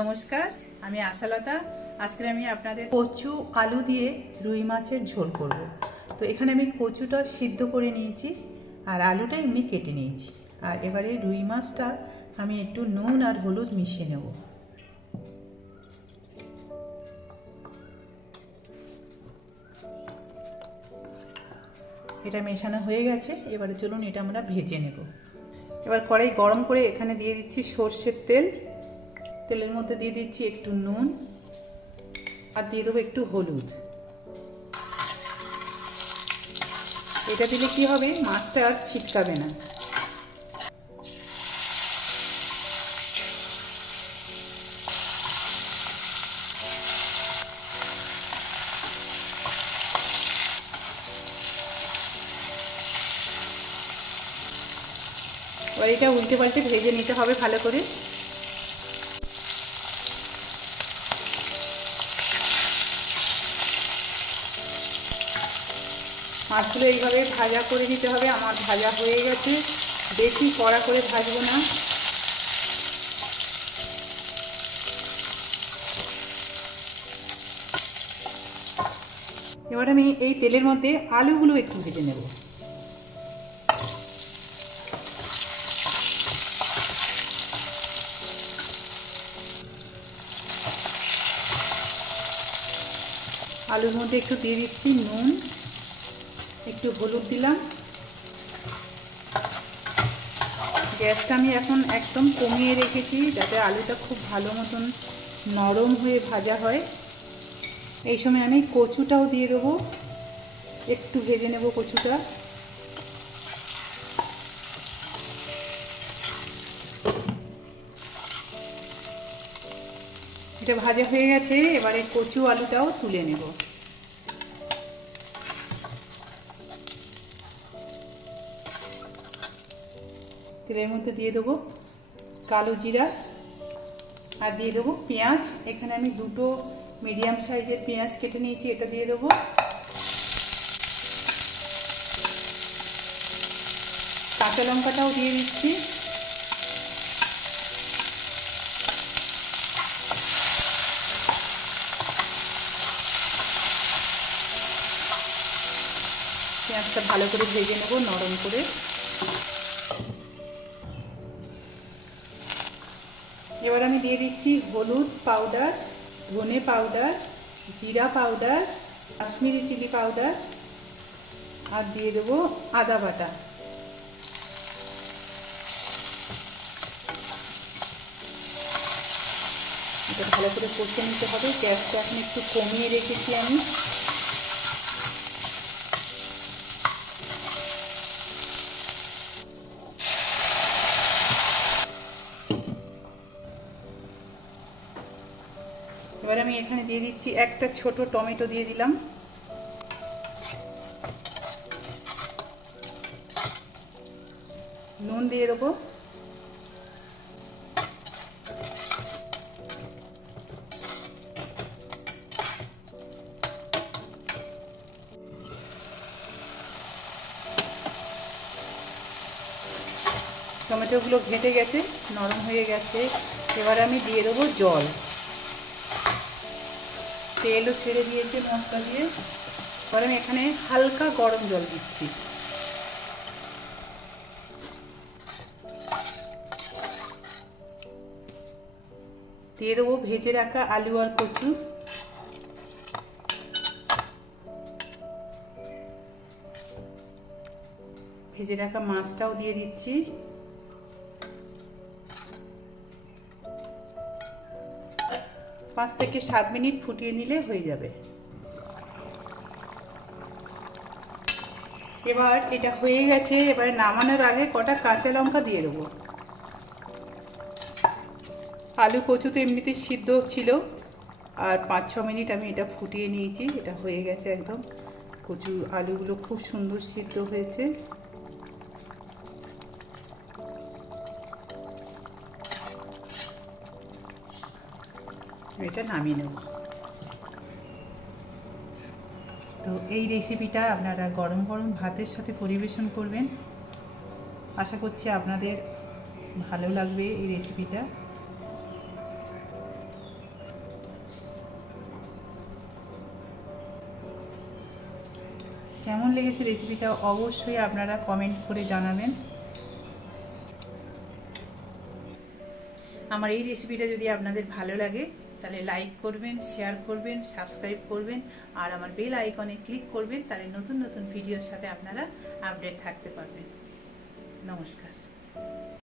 নমস্কার, আমি আশালতা। আজকে আমি আপনাদের কচু আলু দিয়ে রুই মাছের ঝোল করব। তো এখানে আমি কচুটা সিদ্ধ করে নিয়েছি আর আলুটা এমনি কেটে নিয়েছি। আর এবারে রুই মাছটা আমি একটু নুন আর হলুদ মিশিয়ে নেব। এটা মেশানো হয়ে গেছে, এবারে চলুন এটা আমরা ভেজে নেব। এবার কড়াই গরম করে এখানে দিয়ে দিচ্ছি সর্ষের তেল। তেলের মধ্যে দিয়ে দিচ্ছি একটু নুন আর দিয়ে দেবো একটু হলুদ। এটা দিলে কি হবে, মাছটা আর ছিটকাবে না। এবার এটা উল্টে পাল্টে ভেজে নিতে হবে ভালো করে। মাছগুলো এইভাবে ভাজা করে নিতে হবে। আমার ভাজা হয়ে গেছে, বেশি কড়া করে ভাজবো না। এবার আমি এই তেলের মধ্যে আলুগুলো একটু ভেজে নেব। আলুর মধ্যে একটু দিয়ে দিচ্ছি নুন, একটু হলুদ দিলাম। গ্যাসটা আমি এখন একদম কমিয়ে রেখেছি যাতে আলুটা খুব ভালো মতন নরম হয়ে ভাজা হয়। এই সময় আমি কচুটাও দিয়ে দেবো, একটু ভেজে নেব কচুটা। এটা ভাজা হয়ে গেছে, এবারে কচু আলুটাও তুলে নেব। তেলের মধ্যে দিয়ে দেবো কালো জিরা আর দিয়ে দেবো পেঁয়াজ। এখানে আমি দুটো মিডিয়াম সাইজের পেঁয়াজ কেটে নিয়েছি, এটা দিয়ে দেবো। কাঁচা লঙ্কাটাও দিয়ে দিচ্ছি। পেঁয়াজটা ভালো করে ভেজে নেব নরম করে। এবার আমি দিয়ে দিচ্ছি হলুদ পাউডার, ধনে পাউডার, জিরা পাউডার, কাশ্মীরি চিলি পাউডার আর দিয়ে দেবো আদা বাটা। এটা ভালো করে কষে নিতে হবে। গ্যাসটা এখন একটু কমিয়ে রেখেছি আমি। এবার আমি এখানে দিয়ে দিচ্ছি একটা ছোট টমেটো দিয়ে দিলাম। নুন দিয়ে দেবো। টমেটোগুলো ঘেটে গেছে, নরম হয়ে গেছে। এবার আমি দিয়ে দেবো জল। তেলও ছেড়ে দিয়েছে মশলা দিয়ে। এবার আমি এখানে হালকা গরম জল দিচ্ছি। দিয়ে দেবো ভেজে রাখা আলু আর কচু। ভেজে রাখা মাছটাও দিয়ে দিচ্ছি। 5 থেকে 7 মিনিট ফুটিয়ে নিলে হয়ে যাবে। এবার এটা হয়ে গেছে, এবার নামানোর আগে কটা কাঁচা লঙ্কা দিয়ে দেবো। আলু কচু তো এমনিতে সিদ্ধ ছিল, আর 5-6 মিনিট আমি এটা ফুটিয়ে নিয়েছি। এটা হয়ে গেছে একদম। কচু আলুগুলো খুব সুন্দর সিদ্ধ হয়েছে। এটা নামিয়ে নেব। তো এই রেসিপিটা আপনারা গরম গরম ভাতের সাথে পরিবেশন করবেন। আশা করছি আপনাদের ভালো লাগবে এই রেসিপিটা। কেমন লেগেছে রেসিপিটা অবশ্যই আপনারা কমেন্ট করে জানাবেন। আমার এই রেসিপিটা যদি আপনাদের ভালো লাগে তাহলে লাইক করবেন, শেয়ার করবেন, সাবস্ক্রাইব করবেন আর আমার বেল আইকনে ক্লিক করবেন, তাহলে নতুন নতুন ভিডিওর সাথে আপনারা আপডেট থাকতে পারবেন। নমস্কার।